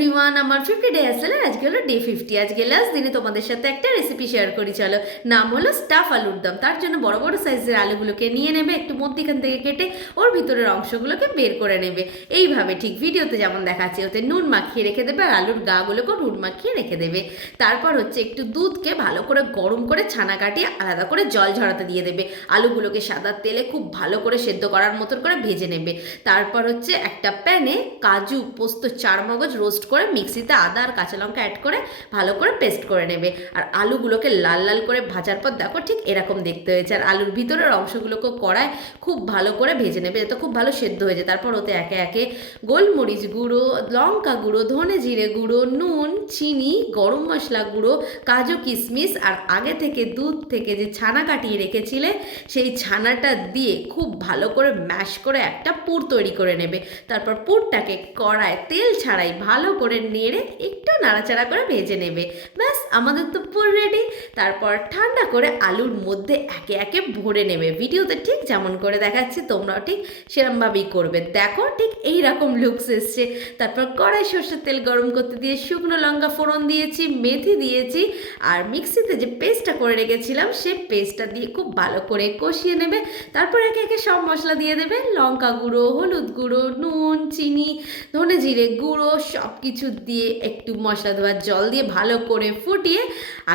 Everyone, আমার 50 day আসলে আজকে হলো ডে 50। আজকে লাস্ট দিনে তোমাদের সাথে একটা রেসিপি শেয়ার করি, চলো। নাম হলো স্টাফ আলুর দম। তার জন্য বড় বড় সাইজের আলুগুলোকে নিয়ে নেবে, একটু মধ্যিখান থেকে কেটে ওর ভিতরের অংশগুলোকে বের করে নেবে। এইভাবে ঠিক ভিডিওতে যেমন দেখাচ্ছে, ওতে নুন মাখিয়ে রেখে দেবে আর আলুর গাগুলোকেও নুন মাখিয়ে রেখে দেবে। তারপর হচ্ছে একটু দুধকে ভালো করে গরম করে ছানা কাটিয়ে আলাদা করে জল ঝরাতে দিয়ে দেবে। আলুগুলোকে সাদা তেলে খুব ভালো করে সেদ্ধ করার মতন করে ভেজে নেবে। তারপর হচ্ছে একটা প্যানে কাজু, পোস্ত, চারমগজ রোস্ট করে মিক্সিতে আদা আর কাঁচা লঙ্কা অ্যাড করে ভালো করে পেস্ট করে নেবে। আর আলুগুলোকে লাল লাল করে ভাজার পর দেখো ঠিক এরকম দেখতে হয়েছে। আর আলুর ভিতরের অংশগুলোকে কড়ায় খুব ভালো করে ভেজে নেবে, যাতে খুব ভালো সেদ্ধ হয়ে যায়। তারপর ওতে একে একে গোলমরিচ গুঁড়ো, লঙ্কা গুঁড়ো, ধনে জিরে গুঁড়ো, নুন, চিনি, গরম মশলা গুঁড়ো, কাজু কিশমিশ আর আগে থেকে দুধ থেকে যে ছানা কাটিয়ে রেখেছিলে সেই ছানাটা দিয়ে খুব ভালো করে ম্যাশ করে একটা পুর তৈরি করে নেবে। তারপর পুরটাকে কড়ায় তেল ছাড়াই ভালো করে নেড়ে একটু নাড়াচাড়া করে ভেজে নেবে। ব্যাস, আমাদের তো পুর রেডি। তারপর ঠান্ডা করে আলুর মধ্যে একে একে ভরে নেবে। ভিডিওতে ঠিক যেমন করে দেখাচ্ছি তোমরাও ঠিক সেরমভাবেই করবে। দেখো ঠিক এইরকম লুকস এসছে। তারপর কড়াই সর্ষের তেল গরম করতে দিয়ে শুকনো লঙ্কা ফোড়ন দিয়েছি, মেথি দিয়েছি আর মিক্সিতে যে পেস্টটা করে রেখেছিলাম সেই পেস্টটা দিয়ে খুব ভালো করে কষিয়ে নেবে। তারপর একে একে সব মশলা দিয়ে দেবে, লঙ্কা গুঁড়ো, হলুদ গুঁড়ো, নুন, চিনি, ধনে জিরে গুঁড়ো সব কিছু দিয়ে একটু মশলা দেওয়ার জল দিয়ে ভালো করে ফুটিয়ে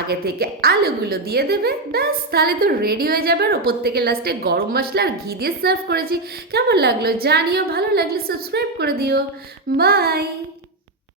আগে থেকে আলুগুলো দিয়ে দেবে। ব্যাস, তাহলে তো রেডি হয়ে যাবে। আর ওপর থেকে লাস্টে গরম মশলা আর ঘি দিয়ে সার্ভ করেছি। কেমন লাগলো জানিও, ভালো লাগলে সাবস্ক্রাইব করে দিও। বাই।